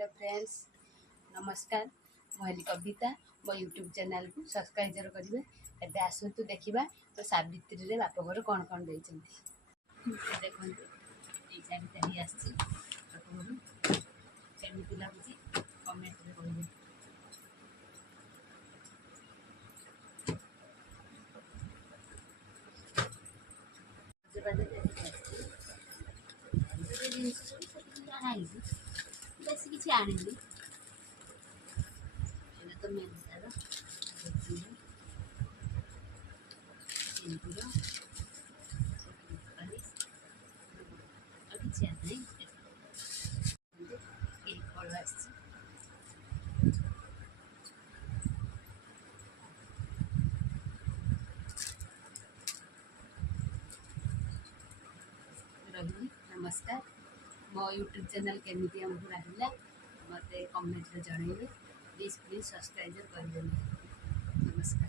Hello friends नमस्कार मुझे कविता मो यूट्यूब चैनल को सब्सक्राइब करेंगे एबे आसतु देखा तो सावित्री रे बाप घर कौन कौन देखते देखते ये शाढ़ीटा ही आमती लगुच कमेंट कह बेस किसी आनी तो मेन तार सिंदूर किसी आनी फल आस रही नमस्कार मो यूट्यूब चैनल केमी आमको रहा मत कमेंट जनइबे प्लीज सब्सक्राइब कर नमस्कार।